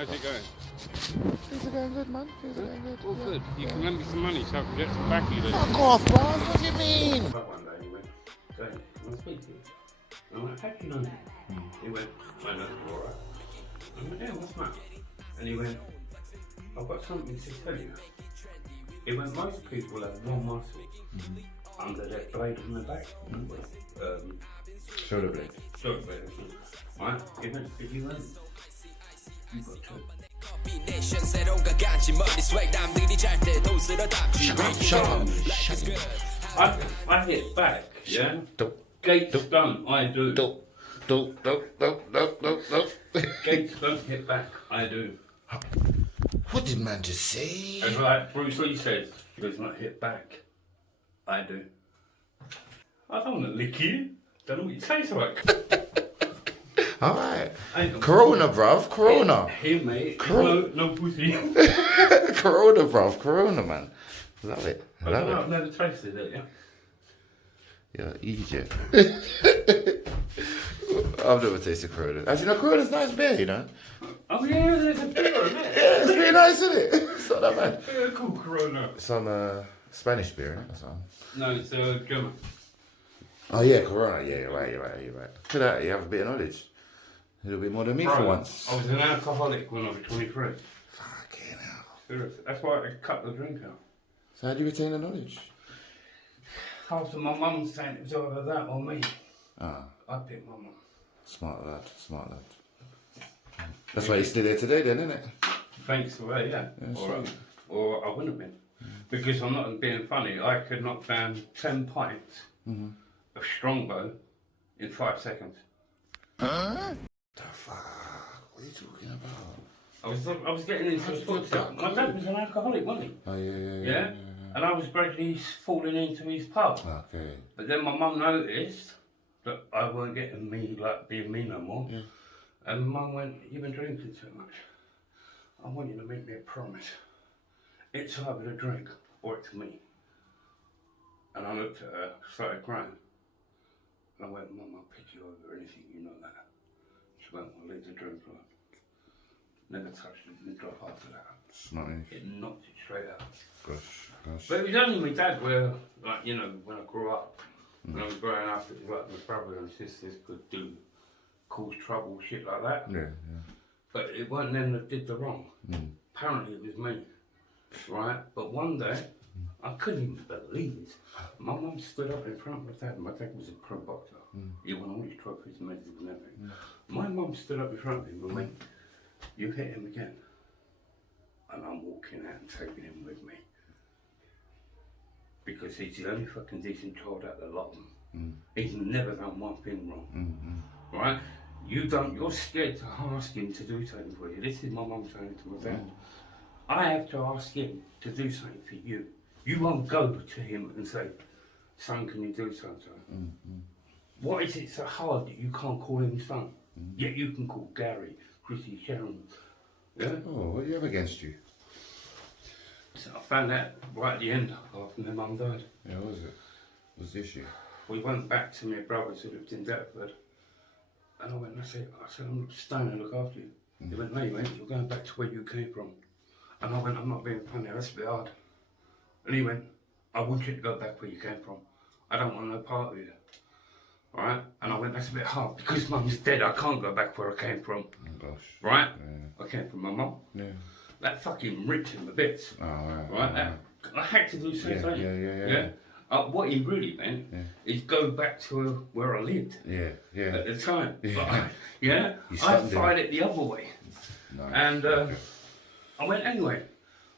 How's it going? Things are going good, man. Things are going good. All good. You can lend me some money so I can get some baccy then. Fuck off, bro. What do you mean? One day he went, "Go, can I speak to you?" And I went, "How do you know me?" He went, "I know you all right." I went, "Yeah, what's that?" And he went, "I've got something to tell you." He went, "Most people have one muscle under their blade on their back." Shoulder blade. Shoulder blade, isn't it? Right? He went, "But you haven't. You've got two." Shut up. I hit back, yeah? Gates don't, I do. Gates don't hit back, I do. What did man just say? It's like Bruce Lee says, he does not hit back, I do. I don't want to lick you. Don't know what you taste like. Alright. Corona, bruv. Corona. Hey, mate. No pussy. Corona, bruv. Corona, man. Love it. Love it. I've never tasted it, yeah. Yeah, Egypt. I've never tasted Corona. Actually, no, Corona's nice beer, you know. Oh, yeah, there's a beer, isn't it? Yeah, it's really nice, isn't it? It's not that bad. Yeah, cool, Corona. Some Spanish beer, isn't it? Or something. No, it's German. Oh, yeah, Corona. Yeah, you're right. Look at that. You have a bit of knowledge. A little bit more than me for once. I was an alcoholic when I was 23. Fucking hell. Serious. That's why I cut the drink out. So how do you retain the knowledge? After my mum saying it was either that or me, Ah, I picked my mum. smart lad. That's why you're still there today then, isn't it? Thanks to her, yeah. Or I wouldn't have been. Because I'm not being funny, I could knock down 10 pints of Strongbow in 5 seconds. Huh? The fuck? What are you talking about? I was getting into sports. My dad was an alcoholic, wasn't he? Oh, Yeah? And I was gradually falling into his pub. Okay. But then my mum noticed that I weren't getting me, like being me no more. Yeah. And mum went, "You've been drinking too much. I want you to make me a promise. It's either a drink or it's me." And I looked at her, started crying. And I went, "Mum, I'll pick you over anything, you know that." She went, "Well, leave the drink alone." Never touched it, didn't drop after that. Snotty. It knocked it straight out. Gosh. But it was only my dad where, like, you know, when I grew up, when I was growing up, it was like my brother and sisters could cause trouble, shit like that. Yeah. But it weren't them that did the wrong. Apparently it was me, right? But one day, I couldn't even believe it. My mum stood up in front of my dad. My dad was a pro boxer. He won all his trophies, medals and everything. My mum stood up in front of him and went, "You hit him again." And I'm walking out and taking him with me. Because he's the only fucking decent child out of the lot of them. He's never done one thing wrong. Right? You're scared to ask him to do something for you. This is my mum saying to my dad. I have to ask him to do something for you. You won't go to him and say, "Son, can you do something?" What is it so hard that you can't call him son? Yet you can call Gary, Chrissy, Sharon. Yeah? Oh, what do you have against you? So I found out right at the end after my mum died. Yeah, what was it? What was the issue? We went back to my brothers who lived in Deptford. And I said, "I'm staying to look after you." He went, "No, mate, you're going back to where you came from." And I went, "I'm not being funny, that's a bit hard." And he went, "I want you to go back where you came from. I don't want no part of you." Right? And I went, "That's a bit hard because Mum's dead. I can't go back where I came from." Oh, gosh. Right? Yeah. I came from my mum. Yeah. That fucking ripped him a bit. Oh, right. Right? I had to do something. Yeah. What he really meant is go back to where I lived. Yeah. At the time. Yeah. But I fight it the other way. Nice. And I went, "Anyway,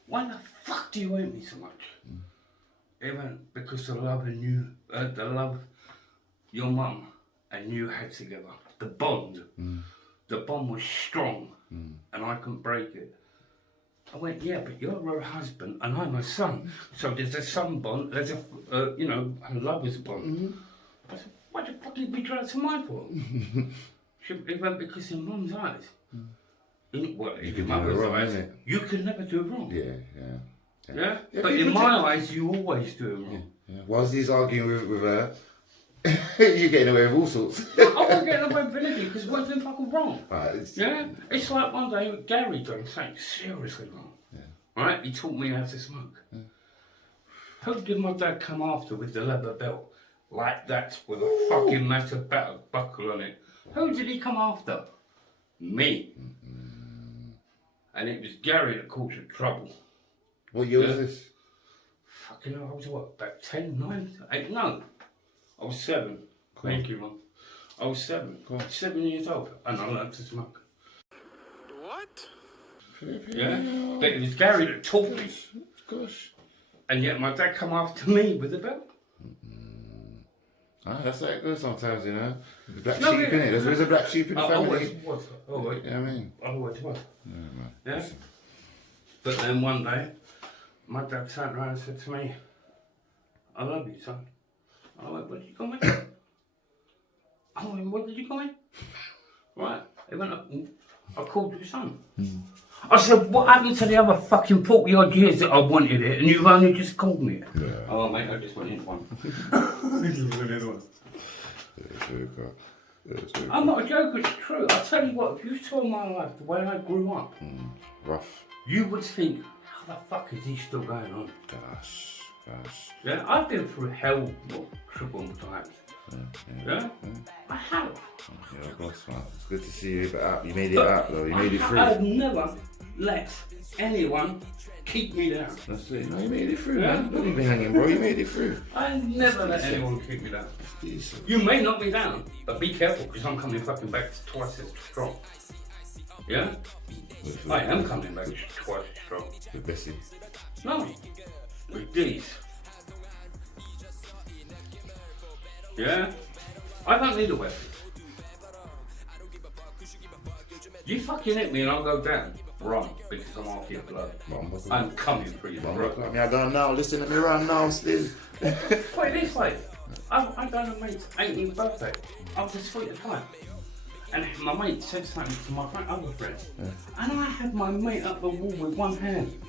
why the fuck do you hate me so much?" He went, "Because the love your mum and you had together, the bond was strong and I couldn't break it." I went, "Yeah, but you're her husband and I'm her son. So there's a son bond, there's a, a lover's bond." I said, "What the fuck you be trying to mine for?" He went, "Because in mum's eyes, in your mother's eyes, you can never do wrong." Yeah? But in my eyes, you always do wrong. Yeah. Whilst he's arguing with her, You're getting away with all sorts. I wasn't getting away with anything because it wasn't fucking wrong. Right, Yeah? It's like one day Gary done something seriously wrong. Yeah. Right? He taught me how to smoke. Yeah. Who did my dad come after with the leather belt? Like that, with a fucking massive buckle on it. Who did he come after? Me. And it was Gary that caused the trouble. What year was this? Fucking hell, I was what, about 10, 9, 8, no. I was 7. Cool. Thank you, Mum. I was 7. Cool. 7 years old, and I learned to smoke. What? Yeah? But it was Gary that taught me. Gosh. And yet my dad come after me with the belt. Ah, that's how it goes sometimes, you know. The black sheep in it. There's always a black sheep in the family. Always was. Always. Yeah, I mean. Always was. Yeah, man. Yeah? Listen. But then one day, my dad turned around and said to me, I love you, son. I went, what did you call me? I went, what did you call me? Right. He went up, I called you son. I said, what happened to the other fucking 40 odd years that I wanted it and you've only just called me it? Yeah. Oh, mate, I just went in one. I'm not a joker, it's true. I tell you what, if you saw my life, the way I grew up, rough. You would think, how the fuck is he still going on? Gosh. Yeah, I've been through hell triple times. Yeah? I have. Yeah, of course, man. It's good to see you out. You made it out, though. You made it through. I've never let anyone keep me down. That's it. No, you made it through, man. Don't leave me hanging, bro. You made it through. I never let anyone keep me down. You may knock me down, but be careful because I'm coming fucking back twice as strong. Yeah? I am coming back twice as strong. With Bessie? No. With these. Yeah? I don't need a weapon. You fucking hit me and I'll go down. Run, because I'm after your blood. I'm coming for your blood. I don't know. Listen to me run now, still. Put it this way. I done a mate's 18th birthday. I was a sweet time. And my mate said something to my other friend. Yeah. And I had my mate up the wall with one hand.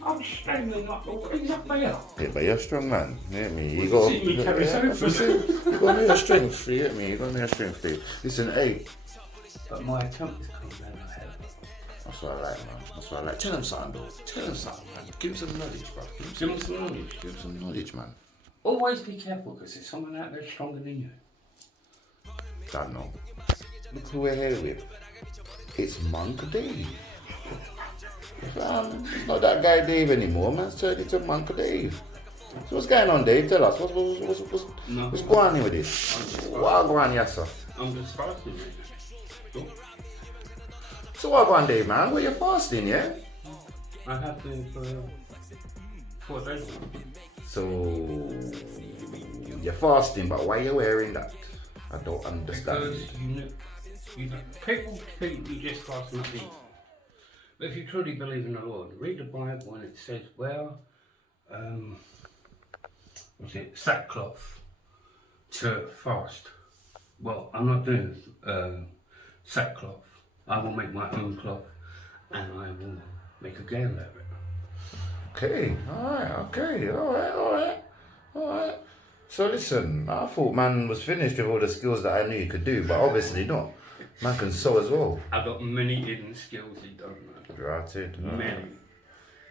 I was standing up the wall. He's up there. Yeah, but you're a strong man. You get me? You got me carry you got me a strength. You get me? You got me a strength. Listen, hey. But my attempt is coming down my head. That's what I like, man. That's what I like. Tell him something, though. Tell him something, man. Give him some knowledge, bro. Give him some knowledge. Give him some knowledge, man. Always be careful because there's someone out there stronger than you. Don't know. Look who we're here with. It's Monk Dave. It's not that guy Dave anymore, man. It's turned into Monk Dave. So what's going on, Dave? Tell us. What's going on here with this? What's going on here, sir? I'm just fasting. So what going on, Dave, man? Where you fasting, yeah? I have been for 4 days. So you're fasting, but why are you wearing that? I don't understand. Because people think you just fast and not eat. But if you truly believe in the Lord, read the Bible and it says, well, sackcloth to fast. Well, I'm not doing sackcloth. I will make my own cloth and I will make a gown out of it. Okay, alright. So listen, I thought man was finished with all the skills that I knew he could do, but obviously not. Man can sew as well. I've got many hidden skills he don't know. Right. Many.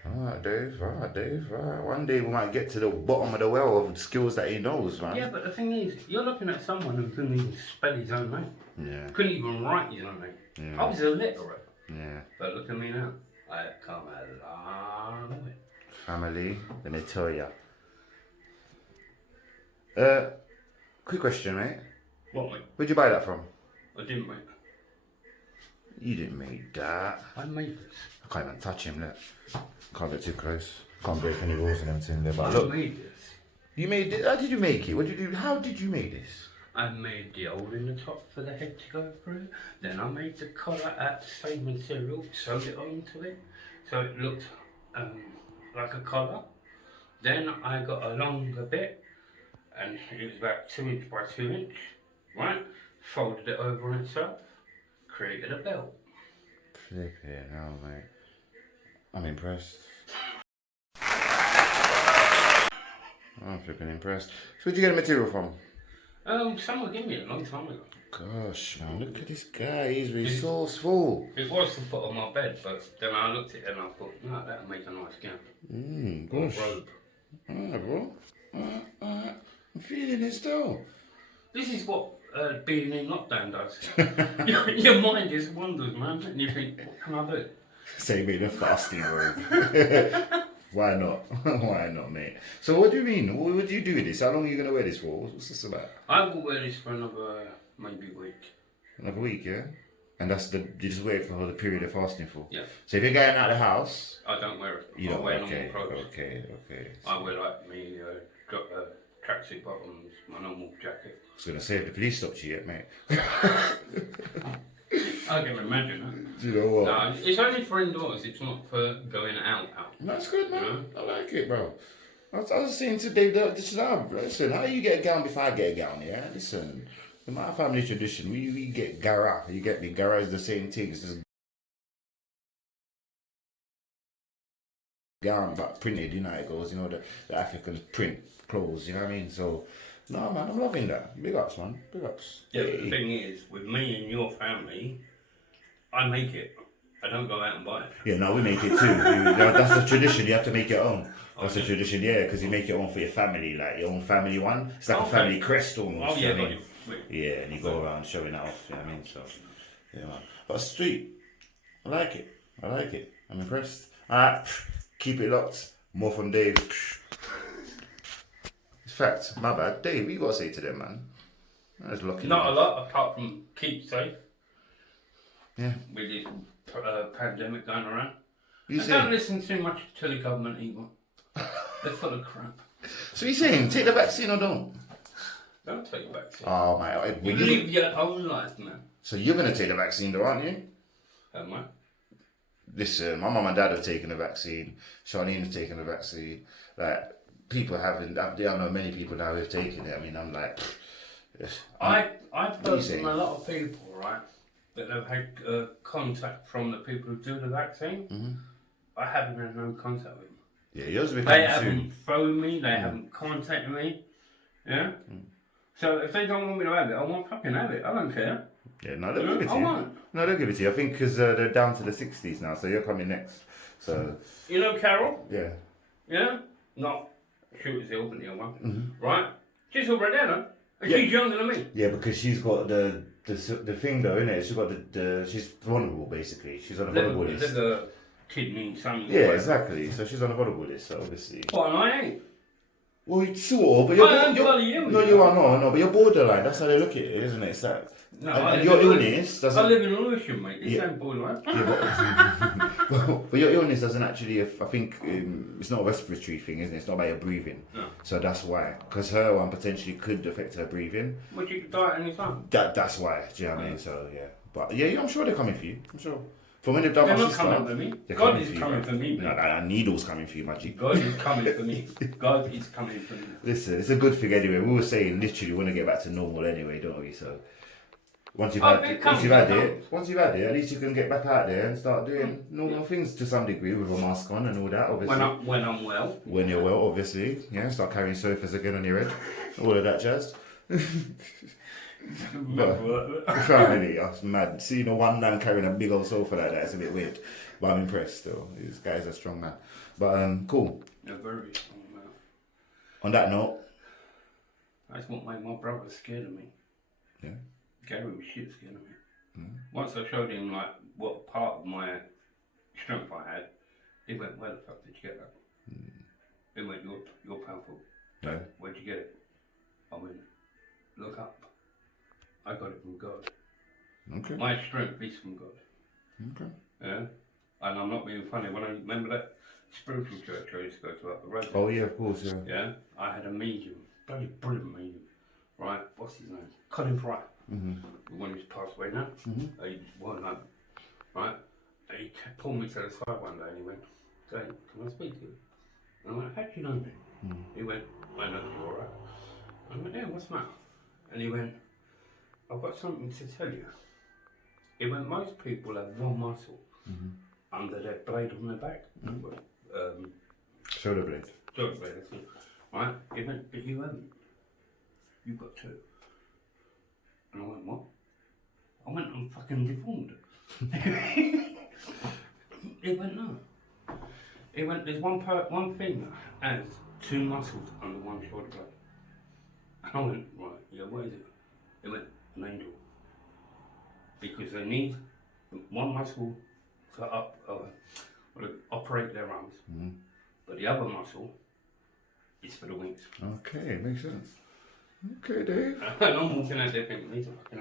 Alright, Dave. One day we might get to the bottom of the well of skills that he knows, man. Yeah, but the thing is, you're looking at someone who couldn't even spell his own name. Yeah. Couldn't even write his own name. Yeah. I was illiterate. Yeah. But look at me now. I have come a long way. Family, let me tell ya. Quick question, mate. What, mate? Where'd you buy that from? I didn't, mate. You didn't make that. I made this. I can't even touch him, look. Can't get too close. Can't break any rules and everything there. But I look, made this. You made it? How did you make it? What did you do? How did you make this? I made the hole in the top for the head to go through. Then I made the collar out the same material, sewed it onto it, so it looked like a collar. Then I got a longer bit, and it was about 2 inch by 2 inch, right? Folded it over on itself, created a belt. Flip it, no, mate. I'm impressed. I'm flipping impressed. So where'd you get the material from? Someone gave me it a long time ago. Gosh, man, look at this guy. He's resourceful. It was to put on my bed, but then I looked at it and I thought, no, that'll make a nice gown. Gosh. Or robe. Alright, bro. I'm feeling it still. This is what being in lockdown does. Your mind just wanders, man, and you think, what can I do? Same in a fasting robe. Why not? Why not, mate? So what do you mean? What do you do with this? How long are you going to wear this for? What's this about? I will wear this for another maybe week. Another week, yeah? And that's you just wait for the period of fasting for? Yeah. So if you're going out of the house... I don't wear it. You I don't, wear okay, normal clothes. okay. I wear like me tracksuit bottoms, my normal jacket. I was going to say, if the police stopped you yet, mate. I can imagine Do you know what? No, it's only for indoors, it's not for going out. That's good, man. You know? I like it, bro. I was saying to Dave, listen, how you get a gown before I get a gown, yeah? Listen, in my family tradition, we get gara. You get me? Gara is the same thing. It's just gown, but printed, you know how it goes, you know, the African print clothes, you know what I mean? So, no, man, I'm loving that. Big ups, man. Big ups. Yeah, but the thing is, with me and your family, I make it. I don't go out and buy it. Yeah, no, we make it too. That's a tradition. You have to make your own. That's a tradition, yeah, because you make your own for your family, like your own family one. It's like a family crest almost. Oh, yeah, you know what I mean? Wait. Yeah, and you go around showing that off, you know what I mean? So, yeah, man. But street, I like it. I'm impressed. Alright, keep it locked. More from Dave. It's fact, my bad. Dave, what you got to say to them, man? That's lucky. Not a lot, apart from keep safe. Yeah. With this pandemic going around. You And don't listen too much to the government either. They're full of crap. So you're saying, take the vaccine or don't? Don't take the vaccine. Oh, my. You live your own life, man. So you're going to take the vaccine though, aren't you? Am I? Listen, my mum and dad have taken the vaccine. Charlene's taken the vaccine. Like, people haven't. I know many people now who've taken it. I mean, I'm like... I've heard from a lot of people, right, that have had contact from the people who do the vaccine. Mm-hmm. I haven't had no contact with them. Yeah, yours will be They coming haven't soon. phoned me, they haven't contacted me. Yeah? So if they don't want me to have it, I won't fucking have it. I don't care. Yeah, no, they'll give it to I you. won't. No, they'll give it to you. I think because they're down to the 60s now, so you're coming next. So, You know Carol? yeah. Yeah? Not Shooters Hill, but the other one. Mm-hmm. Right? She's already there, though. And Yeah. she's younger than me. Yeah, because she's got the thing though, innit? She's got she's vulnerable basically. She's on a vulnerable list. Liver, kidney, something. Yeah, exactly. So she's on a vulnerable list, so obviously. But I ain't. Well, sort of, but you're, I am bloody you. No, you are not. No, but you're borderline. That's how they look at it, isn't it? It's like, No, and your illness doesn't. I live in Lewisham, mate. This Yeah. ain't borderline. Yeah, but your illness doesn't actually. I think it's not a respiratory thing, isn't it? It's not about your breathing. No. So that's why, because her one potentially could affect her breathing. But you can die at any time. That's why. Do you know what I mean? So yeah, but yeah, I'm sure they're coming for you. I'm sure. From when they've done They're my not sister, coming for me. they're God is you, coming bro. for me, No, mate. needles coming for you, my G. God is coming for me. God is coming for me. Listen, it's a good thing anyway. We were saying literally we want to get back to normal anyway, don't we? So once you've had it, at least you can get back out there and start doing normal things to some degree with a mask on and all that. Obviously, When I'm well. when you're well, obviously, yeah. Start carrying sofas again on your head, all of that jazz. Family, that's mad. Seeing a one man carrying a big old sofa like that, it's a bit weird. But I'm impressed though. This guy's a strong man. But cool. They're very strong, man. On that note, That's what made my brother scared of me. yeah. Gary was shit scared of me. Once I showed him like what part of my strength I had, he went, "Where the fuck did you get that?" He went, "You're powerful. No. Where'd you get it?" I went, "Look up. I got it from God. Okay. My strength is from God." Okay. Yeah, and I'm not being funny. When I remember that spiritual church I used to go to up the road. Oh yeah, of course, yeah. Yeah, I had a medium, bloody brilliant medium. Right, what's his name? Colin Fry. The one who's passed away now. He won't know. Right, and he pulled me to the side one day and he went, "Dave, can I speak to you?" And I went, "How do you know me?" He went, "I know you're alright." I went, "Yeah, what's the matter?" And he went, "I've got something to tell you." He went, "Most people have one muscle under their blade on their back. Shoulder blade. Shoulder blade, that's it. Right? He went, "But you haven't. You've got two." And I went, what? I went, I'm fucking deformed. He went, no. He went, there's one thing that has two muscles under one shoulder blade. And I went, right, yeah, what is it? He went, an angel. Because they need one muscle to operate their arms, but the other muscle is for the wings. Okay, makes sense. Okay, Dave. And I'm walking out there thinking, he's a fucking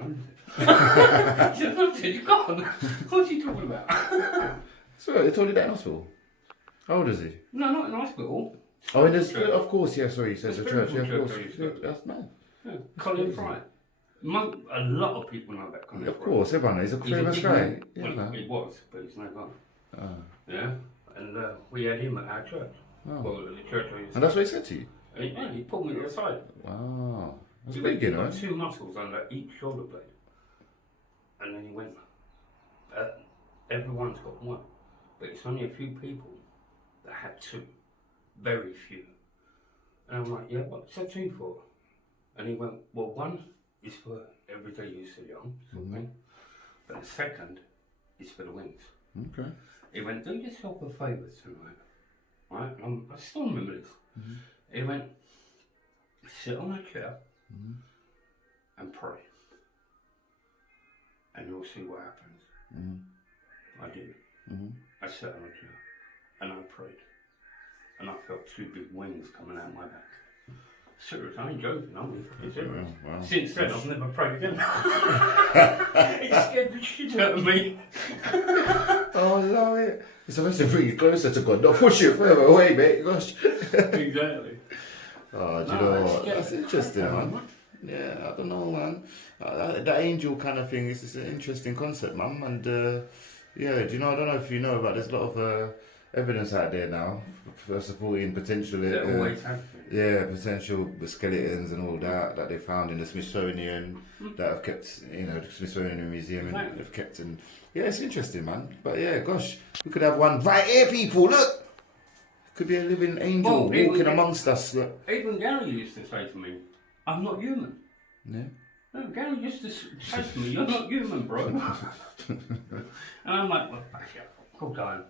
Hoonzie. She said, look, you can't. What's he talking about? So, they told you that in hospital? How old is he? No, not in hospital. Oh, in this, of course, yeah, sorry, you said the church, yeah, of Spiritual course. church, Yeah, that's mad. Yeah, Colin Fry. A lot of people know that Colin Fry. Of course, everyone knows. He's a famous guy. Yeah, well, man. he was, but he's no gone. Yeah, and we had him at our church. Oh. Well, the church I used to. And that's what he said to you? Yeah, he pulled me to the side. Wow. That's He big, you know. got two muscles under each shoulder blade. And then he went, everyone's got one. But it's only a few people that had two. Very few. And I'm like, yeah, what's that two for? And he went, well, one is for everyday use of the arms, sort of thing. But the second is for the wings. Okay. He went, do yourself a favour tonight. Right? And I still remember this. He went, sit on a chair and pray. And you'll see what happens. I did. I sat on a chair and I prayed. And I felt two big wings coming out my back. Serious, I ain't joking, I'm really fucking serious. Wow. Since then, I've never prayed again. It scared the shit out of me. Oh, I love it. It's supposed to bring you closer to God, not push you further away, mate. Gosh. Exactly. Oh, do you know what? That's interesting, man. Yeah, I don't know, man. That angel kind of thing is an interesting concept, man. And yeah, do you know? I don't know if you know about. There's a lot of evidence out there now for supporting potential. Always have to. Yeah, potential skeletons and all that they found in the Smithsonian that have kept, the Smithsonian Museum and have kept. And yeah, it's interesting, man. But yeah, gosh, we could have one right here, people. Look. Could be a living angel walking amongst us. Look. Even Gary used to say to me, I'm not human. Yeah. No, Gary used to say to me, you're not human, bro. And I'm like, well, cool time.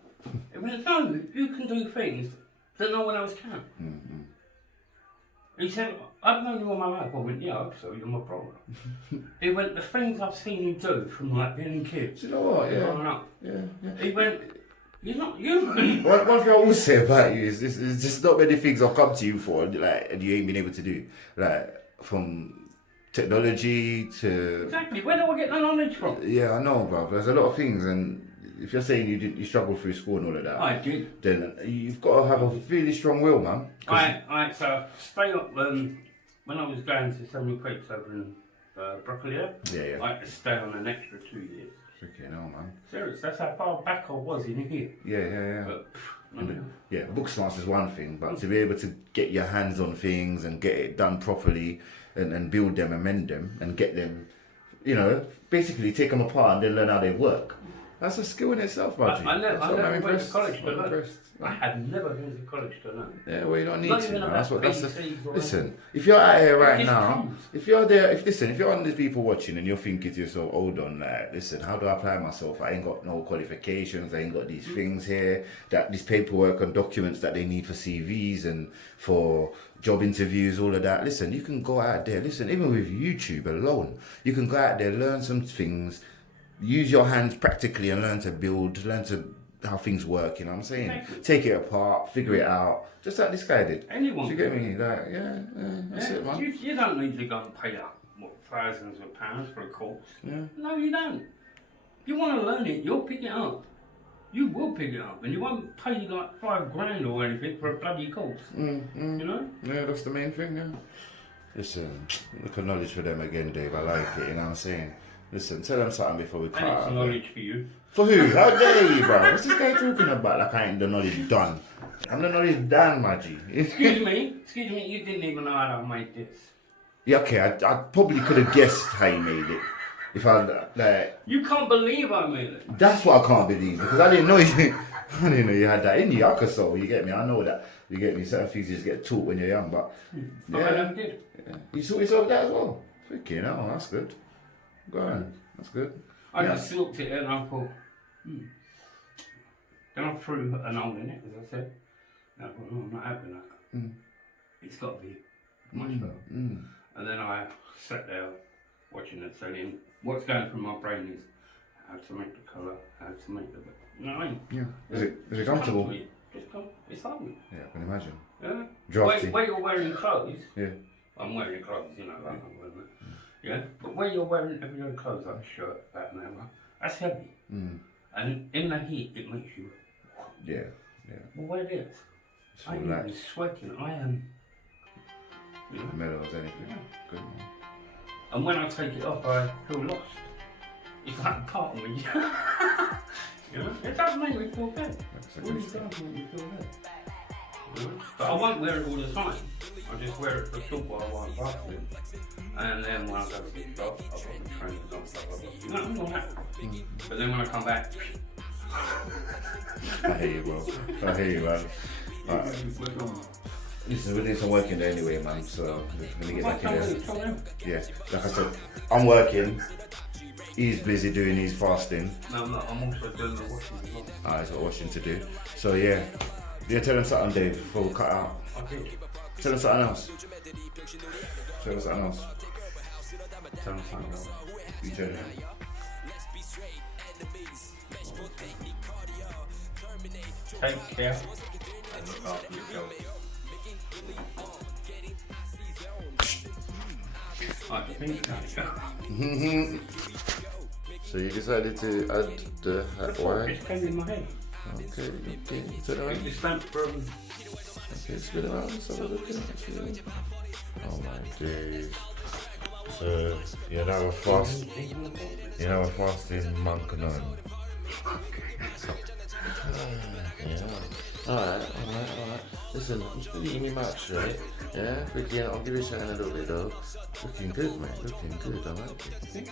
He went, no, you can do things that no one else can. He said, I've known you all my life. I went, yeah, I hope so, you're my brother. He went, the things I've seen you do from like being kids. Do you know what? Yeah. Growing up. Yeah. He went, you're not human. One thing I will say about you is there's just not many things I've come to you for, like, and you ain't been able to do. Like, from technology to... Exactly, where do I get the knowledge from? Yeah, I know, bruv. There's a lot of things, and if you're saying you struggled through school and all of that... I did. Then you've got to have a really strong will, man. So stay up, when I was going to so many creeps over in Broccoli, Yeah. I had to stay on an extra 2 years. Freaking hell, man. Serious, that's how far back I was in here. Yeah. But, Yeah, book smarts is one thing, but to be able to get your hands on things and get it done properly and build them, amend them, and get them, basically take them apart and then learn how they work. That's a skill in itself, Margie. I never went to college to learn. Impressed. I had never been to college to learn. Yeah, well, you don't need Not to. even Man. about That's what. That's BCs or listen, if you're out here right just now, comes. if you're there, if you're one of these people watching and you're thinking to yourself, hold on, like, listen, how do I apply myself? I ain't got no qualifications. I ain't got these things here. These paperwork and documents that they need for CVs and for job interviews, all of that. Listen, you can go out there. Listen, even with YouTube alone, you can go out there, learn some things, use your hands practically, and learn to build, learn to how things work, you know what I'm saying? Exactly. Take it apart, figure it out, just like this guy did. Anyone. Do you get me? Like, that's it, man. You don't need to go and pay up thousands of pounds for a course. Yeah. No, you don't. You want to learn it, you'll pick it up. You will pick it up, and you won't pay like $5,000 or anything for a bloody course. You know? Yeah, that's the main thing, yeah. Listen, look at knowledge for them again, Dave. I like it, you know what I'm saying? Listen, tell them something before we cut And it's out. knowledge for you. For who? How dare you, bro? What's this guy talking about? Like, I ain't the knowledge done. I'm the knowledge done, Maggie. Excuse me, you didn't even know how I made this. Yeah, okay, I probably could have guessed how you made it. If I, like... You can't believe I made it. That's what I can't believe, because I didn't know you had that in you. I could solve, you get me? I know that. You get me? Certain things you just get taught when you're young, but... I never did. Yeah. You taught yourself that as well? Freaking hell, that's good. Go on. That's good. I just looked at it and I thought, Then I threw an hole in it, as I said. And I thought, I'm not having that. It's got to be much better. And then I sat there watching it, saying, what's going through my brain is how to make the colour, how to make the... You know what I mean? Yeah. Is it comfortable? It's hard. Yeah, I can imagine. Yeah. Drafty. Where you're wearing clothes, Yeah. I'm wearing clothes, you know, like I'm wearing it. Yeah? But where you're wearing everyday clothes, like a shirt, that and that, that's heavy. And in the heat, it makes you... Yeah. Well, what it is, It's I am relaxed. sweating, I am... You know? Mellow as anything. Yeah. Good man. And when I take it off, I feel lost. It's like a part of me. You know? It does make me feel good. That's a It good really stuff. does make me feel good. You know? But I won't wear it all the time. I just wear it for a short while I'm fasting. And then when I go to the shop, I've got the trainers on, blah, blah, blah. You know, I'm all happy. But then when I come back... I hear you, bro. I hear you, man. Right. Listen, we're doing some work in there anyway, man. So let me get back in there. Yeah, like I said, I'm working. He's busy doing his fasting. No, I'm not. I'm also doing the washing as well. He's got washing to do. So yeah, tell him something, Dave, before we cut out. Okay. Tell him something else. Tell him something else. Tell me something else. You tell him. Take care and look after yourself. So you decided to add the hat wire? It came in my head. Okay, turn around. It's stamped from... Okay, spin around. Let's have a look at it. Oh my days. So you're now a fasting monk nun. Yeah. Alright. Listen, I'm still eating my match, right? Yeah, Vicky, I'll give you something in a little bit though. Looking good, mate. Looking good, I like it.